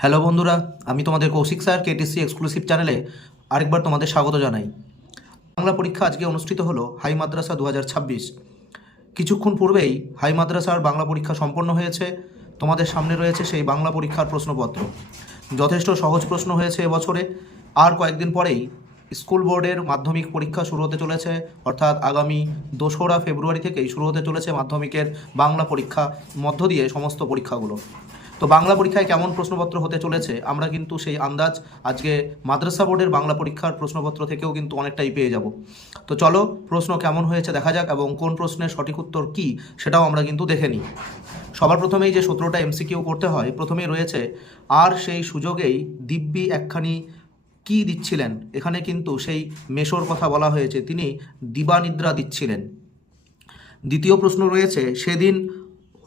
Hello বন্ধুরা, আমি তোমাদের কৌশিক স্যার কেটিসি এক্সক্লুসিভ চ্যানেলে আরেকবার তোমাদের স্বাগত জানাই। বাংলা পরীক্ষা আজকে অনুষ্ঠিত হলো হাই মাদ্রাসা দু হাজার ছাব্বিশ। কিছুক্ষণ পূর্বেই হাই মাদ্রাসার বাংলা পরীক্ষা সম্পন্ন হয়েছে। তোমাদের সামনে রয়েছে সেই বাংলা পরীক্ষার প্রশ্নপত্র। যথেষ্ট সহজ প্রশ্ন হয়েছে এবছরে। আর কয়েকদিন পরেই স্কুল বোর্ডের মাধ্যমিক পরীক্ষা শুরু হতে চলেছে। অর্থাৎ আগামী দোসরা ফেব্রুয়ারি থেকেই শুরু হতে চলেছে মাধ্যমিকের বাংলা পরীক্ষা, মধ্য দিয়ে সমস্ত পরীক্ষাগুলো। তো বাংলা পরীক্ষায় কেমন প্রশ্নপত্র হতে চলেছে? আমরা কিন্তু সেই আন্দাজ আজকে মাদ্রাসা বোর্ডের বাংলা পরীক্ষার প্রশ্নপত্র থেকেও কিন্তু অনেকটাই পেয়ে যাব। তো চলো, প্রশ্ন কেমন হয়েছে দেখা যাক এবং কোন প্রশ্নের সঠিক উত্তর কী সেটাও আমরা কিন্তু দেখে নিই। সবার প্রথমেই যে সতেরোটা এমসিকিউ করতে হয়, প্রথমেই রয়েছে, আর সেই সুযোগেই দিব্যি একখানি কি দিচ্ছিলেন? এখানে কিন্তু সেই মেশোর কথা বলা হয়েছে, তিনি দিবানিদ্রা দিচ্ছিলেন। দ্বিতীয় প্রশ্ন রয়েছে, সেদিন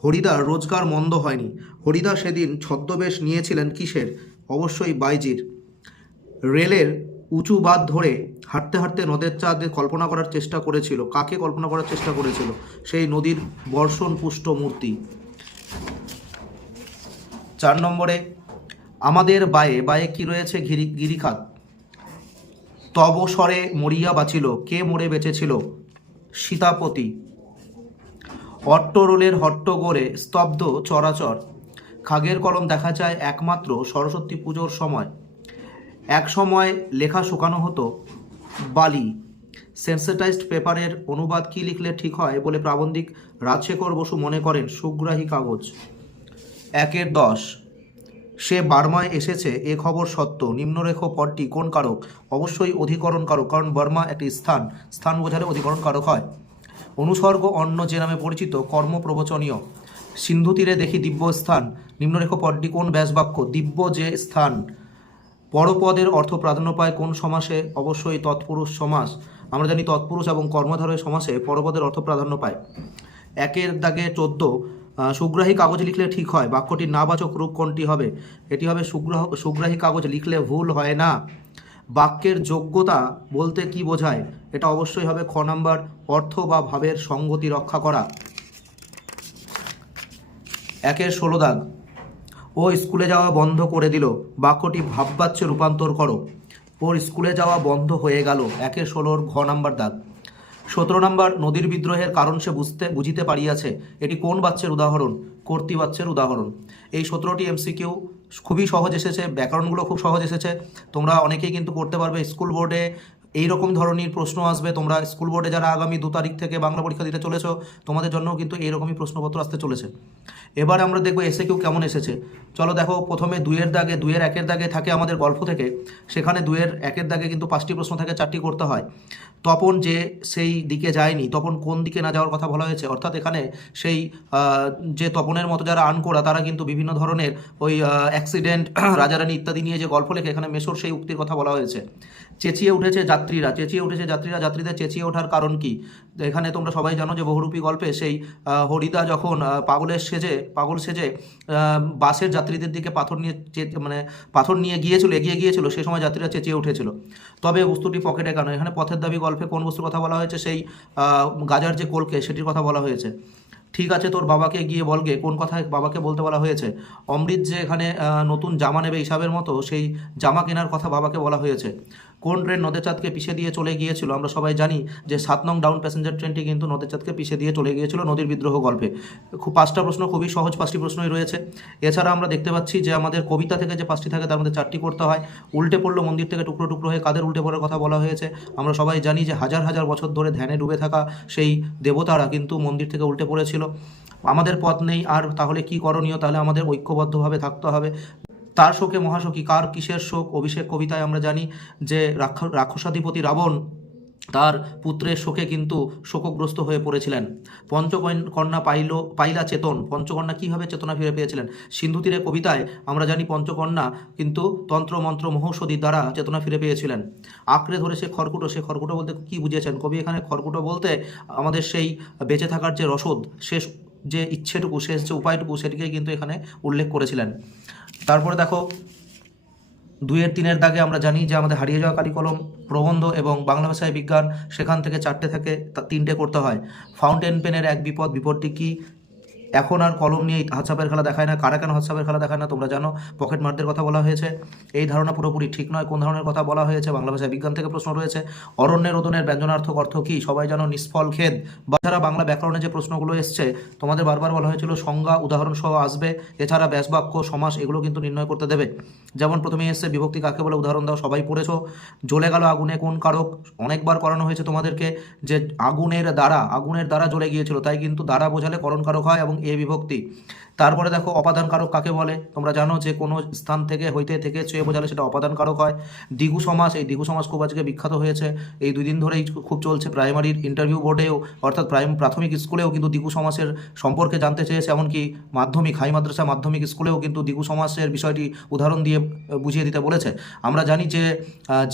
হরিদার রোজগার মন্দ হয়নি। হরিদা সেদিন ছদ্মবেশ নিয়েছিলেন কিসের? অবশ্যই বাইজির। রেলের উঁচু বাঁধ ধরে হাঁটতে হাঁটতে নদের চাঁদে কল্পনা করার চেষ্টা করেছিল। কাকে কল্পনা করার চেষ্টা করেছিল? সেই নদীর বর্ষণ পুষ্ট মূর্তি। চার নম্বরে, আমাদের বায়ে বায়ে কি রয়েছে গিরি, গিরিখাত? তবসরে মরিয়া বাঁচিল। কে মরে বেঁচেছিল? সীতাপতি। অট্টরোলের হট্টগোরে স্তব্ধ চরাচর। খাগের কলম দেখা যায় একমাত্র সরস্বতী পুজোর সময়। এক সময় লেখা শুকানো হতো, বালি সেন্সিটাইজড পেপারের অনুবাদ কি লিখলে ঠিক হয়? বলে প্রাবন্ধিক রাজশেখর বসু মনে করেন সুগ্রাহী কাগজ। একের দশ, সে বার্মায় এসেছে, এ খবর সত্য। নিম্নরেখ পদটি কোন কারক? অবশ্যই অধিকরণ কারক, কারণ বার্মা একটি স্থান। স্থান বোঝালে অধিকরণ কারক হয়। অনুসর্গ অন্য যে নামে পরিচিত, কর্ম প্রবচনীয়। সিন্ধু তীরে দেখি দিব্য স্থান। নিম্নরেখ পদটি কোন ব্যাসবাক্য? দিব্য যে স্থান। পরপদের অর্থ প্রাধান্য পায় কোন সমাসে? অবশ্যই তৎপুরুষ সমাস। আমরা জানি তৎপুরুষ এবং কর্মধারয় সমাসে পরপদের অর্থ প্রাধান্য পায়। একের দাগে চোদ্দ সুগ্রাহী কাগজ লিখলে ঠিক হয়। বাক্যটির নাবাচক রূপ কোনটি হবে? এটি হবে সুগ্রাহ সুগ্রাহী কাগজ লিখলে ভুল হয় না। বাক্যের যোগ্যতা বলতে কি বোঝায়? এটা অবশ্যই হবে খ নাম্বার, অর্থ বা ভাবের সঙ্গতি রক্ষা করা। একের ষোলো দাগ। ও স্কুলে যাওয়া বন্ধ করে দিল। বাক্যটি ভাববাচ্যে রূপান্তর করো। ওর স্কুলে যাওয়া বন্ধ হয়ে গেল। একের ষোলোর ঘ নাম্বার দাগ। সতেরো নম্বর, নদীর বিদ্রোহের কারণ সে বুঝতে, বুঝিতে পারিয়াছে। এটি কোন বাচ্চের উদাহরণ? কর্তৃ বাচ্চের উদাহরণ। এই সতেরোটি এমসিকিউ খুবই সহজ এসেছে ব্যাকরণগুলো খুব সহজ এসেছে। তোমরা অনেকেই কিন্তু করতে পারবে স্কুল বোর্ডে এই রকম ধরনের প্রশ্ন আসবে। তোমরা স্কুল বোর্ডে যারা আগামী দু তারিখ থেকে বাংলা পরীক্ষা দিতে চলেছো, তোমাদের জন্যও কিন্তু এইরকমই প্রশ্নপত্র আসতে চলেছে। এবার আমরা দেখব এসে কেউ কেমন এসেছে। চলো দেখো, প্রথমে দুইয়ের দাগে, দুইয়ের একের দাগে থাকে আমাদের গল্প থেকে। সেখানে দুয়ের একের দাগে কিন্তু পাঁচটি প্রশ্ন থাকে, চারটি করতে হয়। তপন যে সেই দিকে যায়নি, তপন কোন দিকে না যাওয়ার কথা বলা হয়েছে? অর্থাৎ এখানে সেই যে তপনের মতো যারা আন করা তারা কিন্তু বিভিন্ন ধরনের ওই অ্যাক্সিডেন্ট রাজারানী ইত্যাদি নিয়ে যে গল্প লেখে, এখানে মেশোর সেই উক্তির কথা বলা হয়েছে। চেঁচিয়ে উঠেছে যাত্রীরা, চেঁচিয়ে উঠেছে যাত্রীরা, যাত্রীদের চেঁচিয়ে ওঠার কারণ কি? এখানে তোমরা সবাই জানো যে বহুরূপী গল্পে সেই হরিদা যখন পাগলের সেজে, পাগল সেজে বাসের যাত্রীদের দিকে পাথর নিয়ে মানে পাথর নিয়ে গিয়েছিল, এগিয়ে গিয়েছিল সেই সময় যাত্রীরা চেঁচিয়ে উঠেছিল। তবে বস্তুটি পকেটে কেন? এখানে পথের দাবি গল্পে কোন বস্তুর কথা বলা হয়েছে? সেই গাজার যে কলকে, সেটির কথা বলা হয়েছে। ঠিক আছে, তোর বাবাকে গিয়ে বলগে কোন কথা বাবাকে বলতে বলা হয়েছে? অমৃত যে এখানে নতুন জামা নেবে হিসাবের মতো, সেই জামা কেনার কথা বাবাকে বলা হয়েছে। কোন ট্রেন নদের চাঁদকে পিছিয়ে দিয়ে চলে গিয়েছিল? আমরা সবাই জানি যে সাত নং ডাউন প্যাসেঞ্জার ট্রেনটি কিন্তু নদের চাঁদকে পিছিয়ে দিয়ে চলে গিয়েছিল নদীর বিদ্রোহ গল্পে। খুব পাঁচটা প্রশ্ন, খুবই সহজ পাঁচটি প্রশ্নই রয়েছে। এছাড়া আমরা দেখতে পাচ্ছি যে আমাদের কবিতা থেকে যে পাঁচটি থাকে, তার মধ্যে চারটি করতে হয়। উল্টে পড়ল মন্দির থেকে টুকরো টুকরো হয়ে কাদের উল্টে পড়ার কথা বলা হয়েছে? আমরা সবাই জানি যে হাজার হাজার বছর ধরে ধ্যানে ডুবে থাকা সেই দেবতারা কিন্তু মন্দির থেকে উল্টে পড়েছিল। আমাদের পথ নেই, আর তাহলে কি করণীয়? তাহলে আমাদের ঐক্যবদ্ধভাবে থাকতে হবে। তার শোকে মহাশোকী, কার কিসের শোক? অভিষেক কবিতায় আমরা জানি যে রাক্ষ- রাক্ষসাধিপতি রাবণ তার পুত্রের শোকে কিন্তু শোকগ্রস্ত হয়ে পড়েছিলেন। পঞ্চকন্যা পাইল, পাইলা চেতন। পঞ্চকন্যা কীভাবে চেতনা ফিরে পেয়েছিলেন? সিন্ধু তীরে কবিতায় আমরা জানি পঞ্চকন্যা কিন্তু তন্ত্র মন্ত্র মহৌষধির দ্বারা চেতনা ফিরে পেয়েছিলেন। আঁকড়ে ধরে সে খড়কুটো সে খড়কুটো বলতে কী বুঝিয়েছেন? কবি এখানে খড়কুটো বলতে আমাদের সেই বেঁচে থাকার যে রসদ, শেষ যে ইচ্ছেটুকু, শেষ যে উপায়টুকু সেটিকে কিন্তু এখানে উল্লেখ করেছিলেন। তারপরে দেখো দুইয়ের তিনের দাগে আমরা জানি যে আমাদের হারিয়ে যাওয়া কারিকলম প্রবন্ধ এবং বাংলা ভাষায় বিজ্ঞান সেখান থেকে চারটে থেকে তিনটে করতে হয়। ফাউন্টেন পেনের এক বিপদ, বিপদটি কি? এখন আর কলম নিয়ে হাতসাপের খেলা দেখায় না, কারা কেন হাতসাপের খেলা দেখায় না, তোমরা জানো, পকেট মারদের কথা বলা হয়েছে। এই ধারণা পুরোপুরি ঠিক নয়, কোন ধরনের কথা বলা হয়েছে বাংলা ভাষায় বিজ্ঞান থেকে প্রশ্ন রয়েছে। অরণ্যের ওদনের ব্যঞ্জনার্থক অর্থ কী, সবাই জানো, নিষ্ফল খেদ। বাছাড়া বাংলা ব্যাকরণে যে প্রশ্নগুলো এসছে, তোমাদের বারবার বলা হয়েছিল, সংজ্ঞা উদাহরণ সহ আসবে, এছাড়া ব্যাসবাক্য সমাস, এগুলো কিন্তু নির্ণয় করতে দেবে। যেমন প্রথমে এসছে, বিভক্তি কাকে বলে, উদাহরণ দাও, সবাই পড়েছো। জ্বলে গেল আগুনে, কোন কারক? অনেকবার করানো হয়েছে তোমাদেরকে যে আগুনের দ্বারা আগুনের দ্বারা জ্বলে গিয়েছিল, তাই কিন্তু দ্বারা বোঝালে করণ কারক হয় এবং এ বিভক্তি। তারপরে দেখো অপাদান কারক কাকে বলে? তোমরা জানো যে কোনো স্থান থেকে হইতে থেকে চুয়ে বোঝালে সেটা অপাদান কারক হয়। দ্বিগু সমাস এই দ্বিগু সমাস খুব আজকে বিখ্যাত হয়েছে। এই দুই দিন ধরেই খুব চলছে প্রাইমারির ইন্টারভিউ বোর্ডেও অর্থাৎ প্রাইম প্রাথমিক স্কুলেও কিন্তু দ্বিগু সমাসের সম্পর্কে জানতে চেয়েছে এমনকি মাধ্যমিক হাই মাদ্রাসা মাধ্যমিক স্কুলেও কিন্তু দ্বিগু সমাসের বিষয়টি উদাহরণ দিয়ে বুঝিয়ে দিতে বলেছে। আমরা জানি যে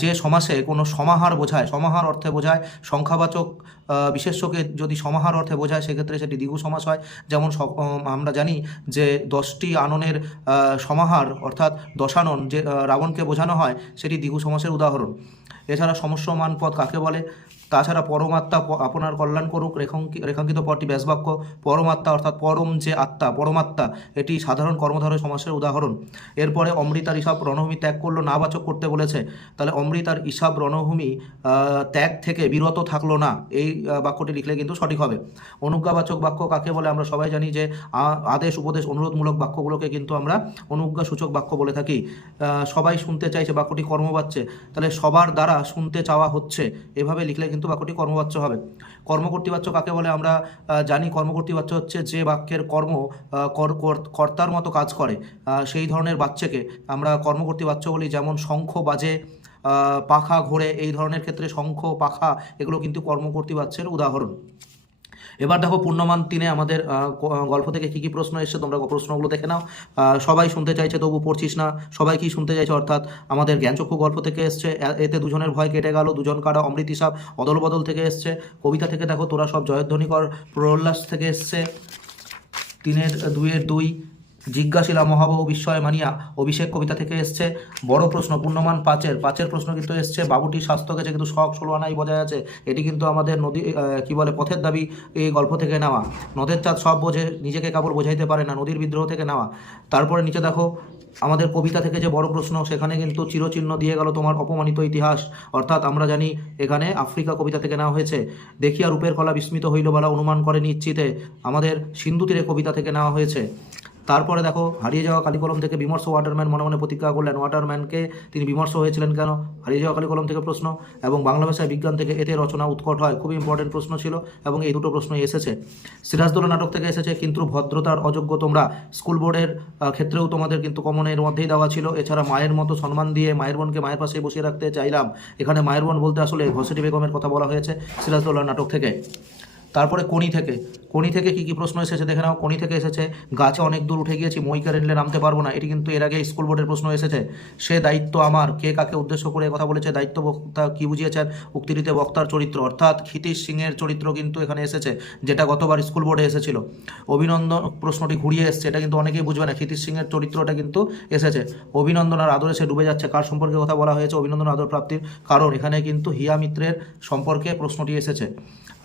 যে সমাসে কোনো সমাহার বোঝায় সমাহার অর্থে বোঝায় সংখ্যাবাচক আহ, বিশেষ্যকে যদি সমাহার অর্থে বোঝায় সেক্ষেত্রে সেটি দ্বিগু সমাস হয়। যেমন আমরা জানি যে দশটি আননের সমাহার, অর্থাৎ দশানন যে রাবণকে বোঝানো হয়, সেটি দ্বিগু সমাসের উদাহরণ। এছাড়া সমস্যমান পদ কাকে বলে? তাছাড়া পরমাত্মা আপনার কল্যাণ করুক, রেখাঙ্কি- রেখাঙ্কিত পদটি ব্যাসবাক্য। পরমাত্মা অর্থাৎ পরম যে আত্মা, পরমাত্মা, এটি সাধারণ কর্মধারয় সমাসের উদাহরণ। এরপরে অমৃতার ইসাব রণভূমি ত্যাগ করল, নাবাচক করতে বলেছে। তাহলে অমৃতার ইসাব রণভূমি ত্যাগ থেকে বিরত থাকল না। এই বাক্যটি লিখলে কিন্তু সঠিক হবে। অনুজ্ঞাবাচক বাক্য কাকে বলে? আমরা সবাই জানি যে আ- আদেশ, উপদেশ, অনুরোধমূলক বাক্যগুলোকে কিন্তু আমরা অনুজ্ঞা সূচক বাক্য বলে থাকি। সবাই শুনতে চাইছে, বাক্যটি কর্মবাচ্যে তাহলে সবার দ্বারা শুনতে চাওয়া হচ্ছে, এভাবে লিখলে কিন্তু বাক্যটি কর্মবাচ্য হবে। কর্মকর্তৃবাচ্য কাকে বলে? আমরা জানি কর্মকর্তৃবাচ্য হচ্ছে যে বাক্যের কর্ম কর- কর- কর্তার মতো কাজ করে সেই ধরনের বাচ্চাকে। আমরা কর্মকর্তৃবাচ্য বলি যেমন শঙ্খ বাজে পাখা ঘোরে, এই ধরনের ক্ষেত্রে শঙ্খ, পাখা, এগুলো কিন্তু কর্মকর্তৃবাচ্যের উদাহরণ। এবার দেখো পূর্ণমান তিনে আমাদের গল্প থেকে কী কী প্রশ্ন এসছে তোমরা প্রশ্নগুলো দেখে নাও। সবাই শুনতে চাইছে, তবু পড়ছিস না। সবাই কি শুনতে চাইছে? অর্থাৎ আমাদের জ্ঞানচক্ষু গল্প থেকে এসছে। এতে দুজনের ভয় কেটে গেল। দুজন কারা? অমৃত হিসাব অদল বদল থেকে এসছে। কবিতা থেকে দেখো, তোরা সব জয়ধ্বনিকর প্রহ্লাস থেকে এসছে। তিনের, দুইয়ের দুই। জিজ্ঞাসিলা মহাবহ বিস্ময় মানিয়া অভিষেক কবিতা থেকে এসছে, বড় প্রশ্ন, পূর্ণমান পাঁচের পাঁচের প্রশ্ন কিন্তু এসছে বাবুটির স্বাস্থ্য গেছে কিন্তু শখ ষোলো আনাই বজায় আছে, এটি কিন্তু আমাদের নদী কি বলে, পথের দাবি এই গল্প থেকে নেওয়া। নদের চাঁদ সব বোঝে, নিজেকে কেবল বোঝাইতে পারে না, নদীর বিদ্রোহ থেকে নেওয়া। তারপরে নিচে দেখো, আমাদের কবিতা থেকে যে বড় প্রশ্ন, সেখানে কিন্তু চিরচিহ্ন দিয়ে গেল তোমার অপমানিত ইতিহাস। অর্থাৎ আমরা জানি, এখানে আফ্রিকা কবিতা থেকে নেওয়া হয়েছে, দেখিয়া রূপের কলা বিস্মিত হইল বলা, অনুমান করে নিশ্চিতে, আমাদের সিন্ধু তীরে কবিতা থেকে নেওয়া হয়েছে। তারপরে দেখো, হারিয়ে যাওয়া কালিকলম থেকে বিমর্ষ ওয়াটারম্যান মনে মনে প্রতিজ্ঞা করলেন, ওয়াটারম্যানকে তিনি বিমর্ষ হয়েছিলেন কেন? হারিয়ে যাওয়া কালিকলম থেকে প্রশ্ন। এবং বাংলা ভাষায় বিজ্ঞান থেকে এতে রচনা উৎকট হয়, খুব ইম্পর্টেন্ট প্রশ্ন ছিল এবং এই দুটো প্রশ্নই এসেছে। সিরাজদৌল্লা নাটক থেকে এসেছে, কিন্তু ভদ্রতার অযোগ্য তোমরা। স্কুল বোর্ডের ক্ষেত্রেও তোমাদের কিন্তু কমন এর মধ্যেই দেওয়া ছিল। এছাড়া মায়ের মতো সম্মান দিয়ে মায়ের বোনকে মায়ের পাশে বসিয়ে রাখতে চাইলাম। এখানে মায়ের বোন বলতে আসলে ঘসেটি বেগমের কথা বলা হয়েছে সিরাজদৌল্লা নাটক থেকে। তারপরে কোনি থেকে। কোনি থেকে কি কি প্রশ্ন এসেছে দেখে নাও। কোনি থেকে এসেছে, গাছে অনেক দূর উঠে গিয়েছি মই কারেন্টলে নামতে পারব না। এটি কিন্তু এর আগে স্কুল বোর্ডের প্রশ্ন এসেছে। সে দায়িত্ব আমার। কে কাকে উদ্দেশ্য করে কথা বলেছে? দায়িত্ব বক্তা কি বুঝিয়েছেন? উক্তিটিতে বক্তার চরিত্র। অর্থাৎ ক্ষিতীশ সিংয়ের চরিত্র কিন্তু এখানে এসেছে, যেটা গতবার স্কুল বোর্ডে এসেছিল। অভিনন্দন প্রশ্নটি ঘুরিয়ে এসেছে, এটা কিন্তু অনেকেই বুঝবে না। ক্ষিতীশ সিংয়ের চরিত্রটা কিন্তু এসেছে। অভিনন্দন আর আদরে সে ডুবে যাচ্ছে। কার সম্পর্কে কথা বলা হয়েছে? অভিনন্দন আদর প্রাপ্তির কারণ। এখানে কিন্তু হিয়া মিত্রের সম্পর্কে প্রশ্নটি এসেছে।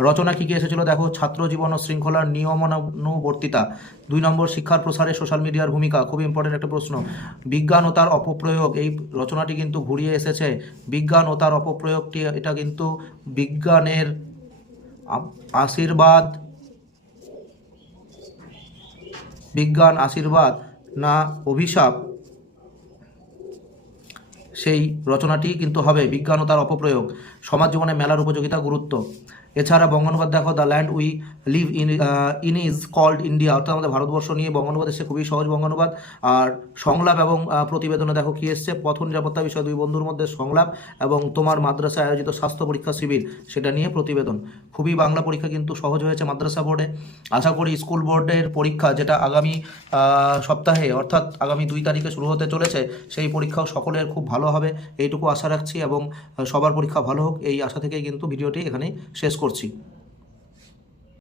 রচনা কী কী এসেছিল? দেখো ছাত্র জীবন ও শৃঙ্খলার নিয়মানুবর্তিতা। দুই নম্বর, শিক্ষার প্রসারে সোশ্যাল মিডিয়ার ভূমিকা, খুব ইম্পর্টেন্ট একটা প্রশ্ন। বিজ্ঞান ও তার অপপ্রয়োগ, এই রচনাটি কিন্তু ঘুরিয়ে এসেছে। বিজ্ঞান ও তার অপপ্রয়োগটি এটা কিন্তু বিজ্ঞানের আশীর্বাদ, বিজ্ঞান আশীর্বাদ না অভিশাপ। সেই রচনাটি কিন্তু হবে বিজ্ঞান ও তার অপপ্রয়োগ। সমাজ জীবনে মেলার উপযোগিতা গুরুত্ব। এছাড়া বঙ্গানুবাদ দেখো, the land we live in in is called India অর্থাৎ আমাদের ভারতবর্ষ নিয়ে বঙ্গানুবাদ এসেছে খুবই সহজ বঙ্গানুবাদ আর সংলাপ এবং প্রতিবেদনে দেখো কি এসছে? পথ নিরাপত্তা বিষয় দুই বন্ধুর মধ্যে সংলাপ এবং তোমার মাদ্রাসায় আয়োজিত স্বাস্থ্য পরীক্ষা শিবির সেটা নিয়ে প্রতিবেদন। খুবই বাংলা পরীক্ষা কিন্তু সহজ হয়েছে মাদ্রাসা বোর্ডে। আশা করি স্কুল বোর্ডের পরীক্ষা যেটা আগামী সপ্তাহে, অর্থাৎ আগামী দুই তারিখে শুরু হতে চলেছে, সেই পরীক্ষাও সকলের খুব ভালো হবে, এইটুকু আশা রাখছি এবং সবার পরীক্ষা ভালো হোক, এই আশা থেকেই কিন্তু ভিডিওটি এখানেই শেষ করছি।